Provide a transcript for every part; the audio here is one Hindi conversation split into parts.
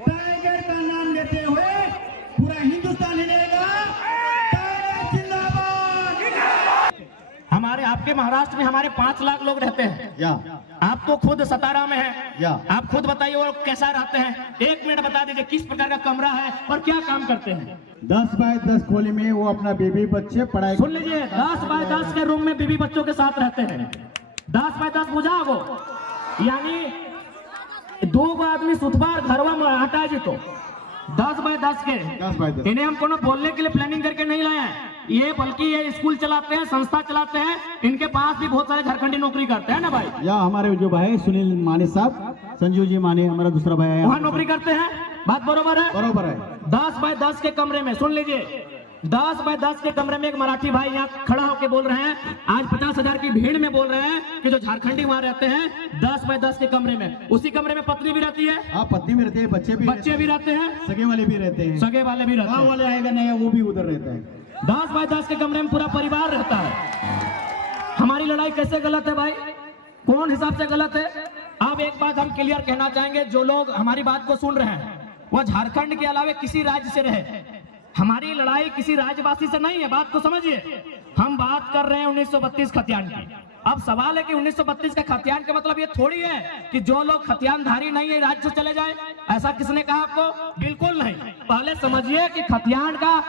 टाइगर का नाम लेते हुए पूरा हिंदुस्तान हिलेगा। टाइगर जिंदाबाद। हमारे आपके महाराष्ट्र में हमारे 5 लाख लोग रहते हैं। या आप तो खुद सतारा में है, या आप खुद बताइए वो कैसा रहते हैं। 1 मिनट बता दीजिए किस प्रकार का कमरा है और क्या काम करते हैं। 10 बाय 10 खोली में वो अपना बीबी बच्चे पढ़ाई। सुन लीजिए, 10 बाय 10 के रूम में बीवी बच्चों के साथ रहते हैं। 10 बाय 10 बुझा वो, यानी 2 आदमी सुतबार घरवा में हटा जी तो 10 बाय 10 के 10 बाय 10 इन्हें हम कोनो बोलने के लिए प्लानिंग करके नहीं लाए हैं। ये बल्कि ये स्कूल चलाते हैं, संस्था चलाते हैं। इनके पास भी बहुत सारे झारखंडी नौकरी करते हैं ना भाई। या हमारे जो भाई सुनील माने साहब, संजू जी माने हमारा दूसरा भाई है, वहाँ नौकरी करते हैं। बात बरोबर है? बरोबर है। 10 बाय 10 के कमरे में सुन लीजिए, 10 बाय 10 के कमरे में एक मराठी भाई यहाँ खड़ा होकर बोल रहे हैं, आज 50,000 की भीड़ में बोल रहे हैं कि जो झारखंडी वहाँ रहते हैं 10 बाय 10 के कमरे में। उसी कमरे में पत्नी भी रहती है, हाँ पत्नी भी रहते हैं, बच्चे भी रहते हैं, सगे वाले भी रहते हैं, सगे वाले भी रहते गाँव हैं। वाले आएगा नहीं वो भी उधर रहता है। 10 बाय 10 के कमरे में पूरा परिवार रहता है। हमारी लड़ाई कैसे गलत है भाई? कौन हिसाब से गलत है? अब एक बात हम क्लियर कहना चाहेंगे, जो लोग हमारी बात को सुन रहे हैं वह झारखंड के अलावा किसी राज्य से रहे। हमारी लड़ाई किसी राज्यवासी से नहीं है, बात को समझिए। हम बात कर रहे हैं 1932 खतियान की। अब सवाल है कि 1932 का खतियान का मतलब ये थोड़ी है कि जो लोग खतियानधारी नहीं है राज्य से चले जाए। ऐसा किसने कहा आपको? बिल्कुल नहीं। पहले समझिए कि खतियान का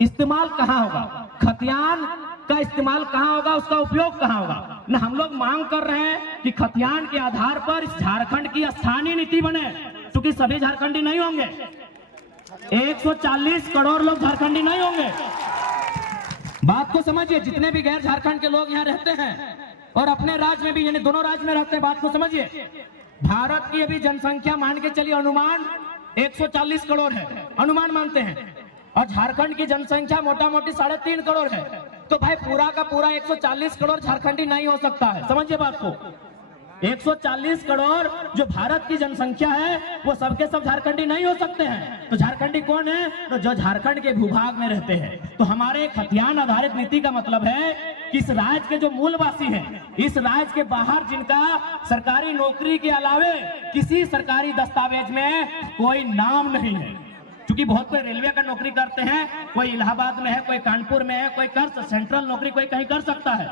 इस्तेमाल कहाँ होगा, खतियान का इस्तेमाल कहाँ होगा, उसका उपयोग कहाँ होगा। न हम लोग मांग कर रहे हैं कि खतियान के आधार पर इस झारखंड की स्थानीय नीति बने, क्योंकि सभी झारखंडी नहीं होंगे। 140 करोड़ लोग झारखंडी नहीं होंगे। बात को समझिए, जितने भी गैर झारखंड के लोग यहाँ रहते हैं और अपने राज्य में भी, यानी दोनों राज्य में रहते हैं। बात को समझिए, भारत की अभी जनसंख्या मान के चलिए अनुमान 140 करोड़ है, अनुमान मानते हैं, और झारखंड की जनसंख्या मोटा मोटी 3.5 करोड़ है। तो भाई पूरा का पूरा 140 करोड़ झारखंडी नहीं हो सकता है। समझिए बात को, 140 करोड़ जो भारत की जनसंख्या है वो सबके सब झारखंडी नहीं हो सकते हैं। तो झारखंडी कौन है? तो जो झारखंड के भूभाग में रहते हैं। तो हमारे खतियान आधारित नीति का मतलब है कि इस राज्य के जो मूलवासी हैं, इस राज्य के बाहर जिनका सरकारी नौकरी के अलावे किसी सरकारी दस्तावेज में कोई नाम नहीं है, क्योंकि बहुत कोई रेलवे का नौकरी करते हैं, कोई इलाहाबाद में है, कोई कानपुर में है, कोई कर सेंट्रल नौकरी कोई कहीं कर सकता है,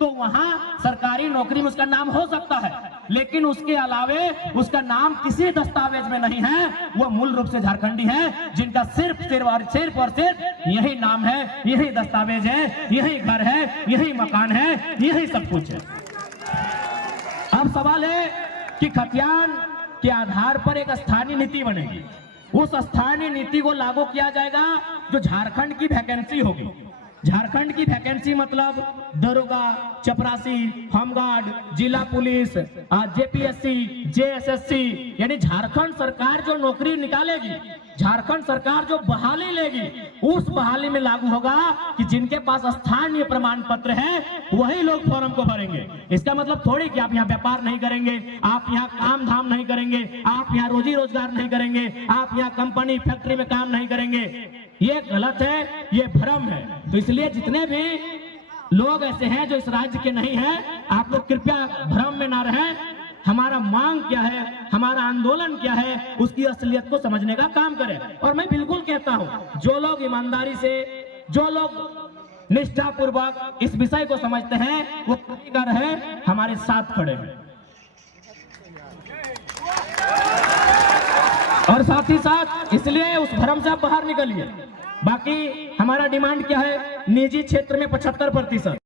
तो वहां सरकारी नौकरी में उसका नाम हो सकता है, लेकिन उसके अलावे उसका नाम किसी दस्तावेज में नहीं है। वो मूल रूप से झारखंडी है, जिनका सिर्फ और सिर्फ यही नाम है, यही दस्तावेज है, यही घर है, यही मकान है, यही सब कुछ है। अब सवाल है कि खतियान के आधार पर एक स्थानीय नीति बनेगी। उस स्थानीय नीति को लागू किया जाएगा जो झारखंड की वैकेंसी होगी। झारखंड की वैकेंसी मतलब दरोगा, चपरासी, होमगार्ड, जिला पुलिस, जेपीएससी, जेएसएससी, यानी झारखंड सरकार जो नौकरी निकालेगी, झारखंड सरकार जो बहाली लेगी, उस बहाली में लागू होगा कि जिनके पास स्थानीय प्रमाण पत्र है वही लोग फॉर्म को भरेंगे। इसका मतलब थोड़ी कि आप यहाँ व्यापार नहीं करेंगे, आप यहाँ काम धाम नहीं करेंगे, आप यहाँ रोजी रोजगार नहीं करेंगे, आप यहाँ कंपनी फैक्ट्री में काम नहीं करेंगे। ये गलत है, ये भ्रम है। तो इसलिए जितने भी लोग ऐसे हैं जो इस राज्य के नहीं हैं, आप लोग कृपया भ्रम में ना रहें। हमारा मांग क्या है, हमारा आंदोलन क्या है, उसकी असलियत को समझने का काम करें। और मैं बिल्कुल कहता हूं, जो लोग ईमानदारी से, जो लोग निष्ठापूर्वक इस विषय को समझते हैं, वो कर रहे हमारे साथ खड़े हैं। और साथ ही साथ इसलिए उस भ्रम से आप बाहर निकलिए। बाकी हमारा डिमांड क्या है? निजी क्षेत्र में 75%।